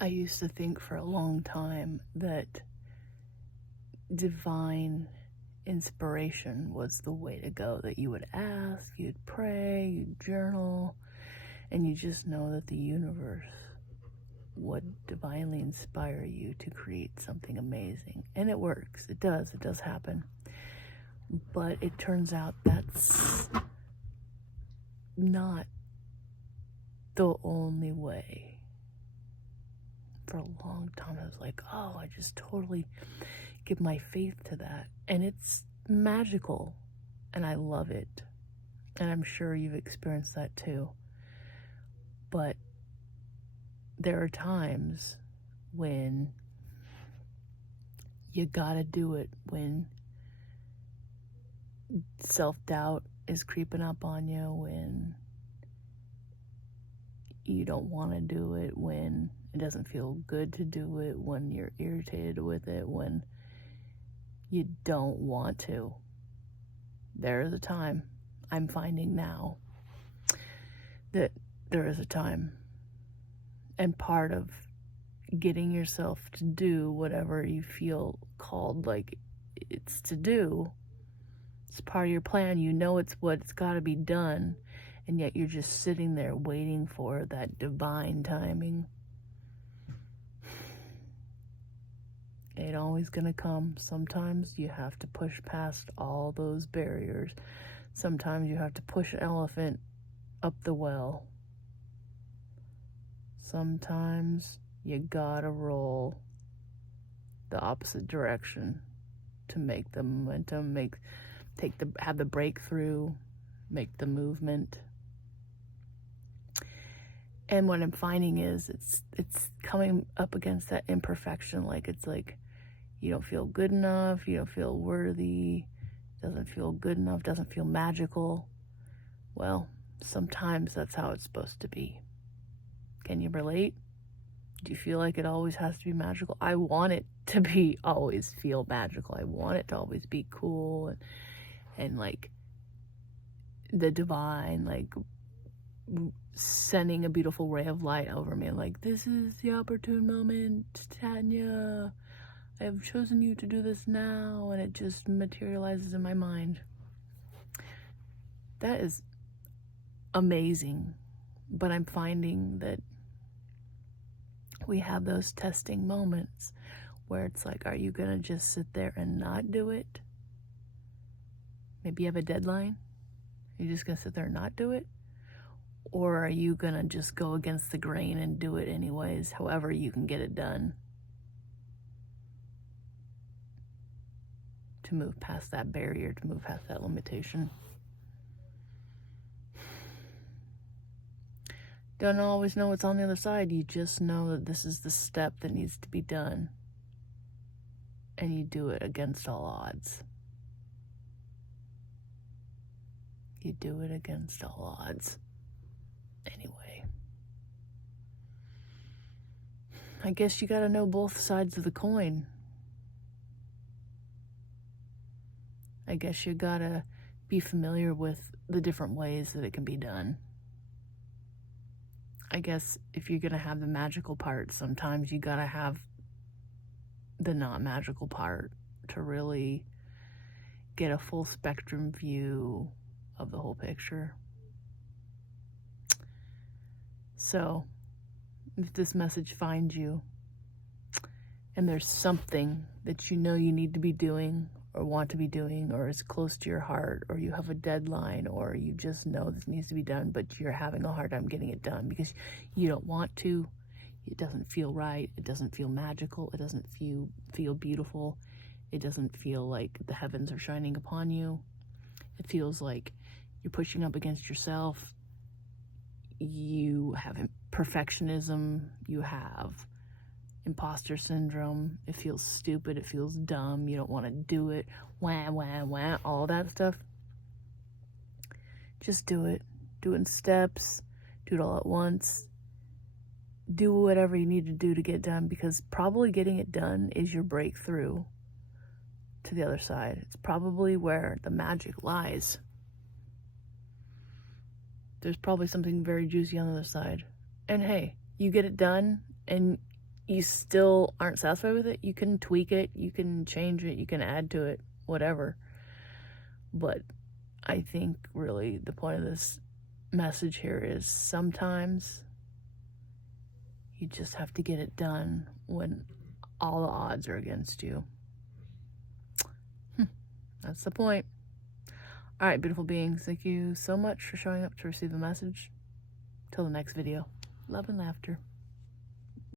I used to think for a long time that divine inspiration was the way to go, that you would ask, you'd pray, you'd journal, and you just know that the universe would divinely inspire you to create something amazing. And it works. It does happen. But it turns out that's not the only way. For a long time I was like, oh, I just totally give my faith to that, and it's magical, and I love it, and I'm sure you've experienced that too. But there are times when you gotta do it, when self-doubt is creeping up on you, when you don't want to do it, when it doesn't feel good to do it, when you're irritated with it, when you don't want to. There is a time. I'm finding now that there is a time. And part of getting yourself to do whatever you feel called like it's to do, it's part of your plan. You know it's what's got to be done, and yet you're just sitting there waiting for that divine timing. It ain't always gonna come. Sometimes you have to push past all those barriers. Sometimes you have to push an elephant up the well. Sometimes you gotta roll the opposite direction to make the momentum, have the breakthrough, make the movement. And what I'm finding is it's coming up against that imperfection. It's like you don't feel good enough, you don't feel worthy, doesn't feel good enough, doesn't feel magical. Well, sometimes that's how it's supposed to be. Can you relate? Do you feel like it always has to be magical? I want it to be always feel magical. I want it to always be cool and like the divine, like sending a beautiful ray of light over me. Like, this is the opportune moment, Tanya. I have chosen you to do this now, and it just materializes in my mind. That is amazing. But I'm finding that we have those testing moments where it's like, are you gonna just sit there and not do it? Maybe you have a deadline. Are you just gonna sit there and not do it? Or are you gonna just go against the grain and do it anyways, however you can get it done? To move past that barrier, to move past that limitation. Don't always know what's on the other side. You just know that this is the step that needs to be done. And you do it against all odds. You do it against all odds. Anyway. I guess you gotta know both sides of the coin. I guess you gotta be familiar with the different ways that it can be done. I guess if you're gonna have the magical part, sometimes you gotta have the not magical part to really get a full spectrum view of the whole picture. So, if this message finds you and there's something that you know you need to be doing or want to be doing, or is close to your heart, or you have a deadline, or you just know this needs to be done, but you're having a hard time getting it done because you don't want to, it doesn't feel right, it doesn't feel magical, it doesn't feel beautiful, it doesn't feel like the heavens are shining upon you, it feels like you're pushing up against yourself, you have perfectionism, you have imposter syndrome, it feels stupid, it feels dumb, you don't want to do it, wah, all that stuff. Just do it. Do it in steps, do it all at once. Do whatever you need to do to get done, because probably getting it done is your breakthrough to the other side. It's probably where the magic lies. There's probably something very juicy on the other side. And hey, you get it done and you still aren't satisfied with it, you can tweak it, you can change it, you can add to it, whatever. But I think really the point of this message here is sometimes you just have to get it done when all the odds are against you. That's the point. All right, beautiful beings, thank you so much for showing up to receive the message. Till the next video, love and laughter.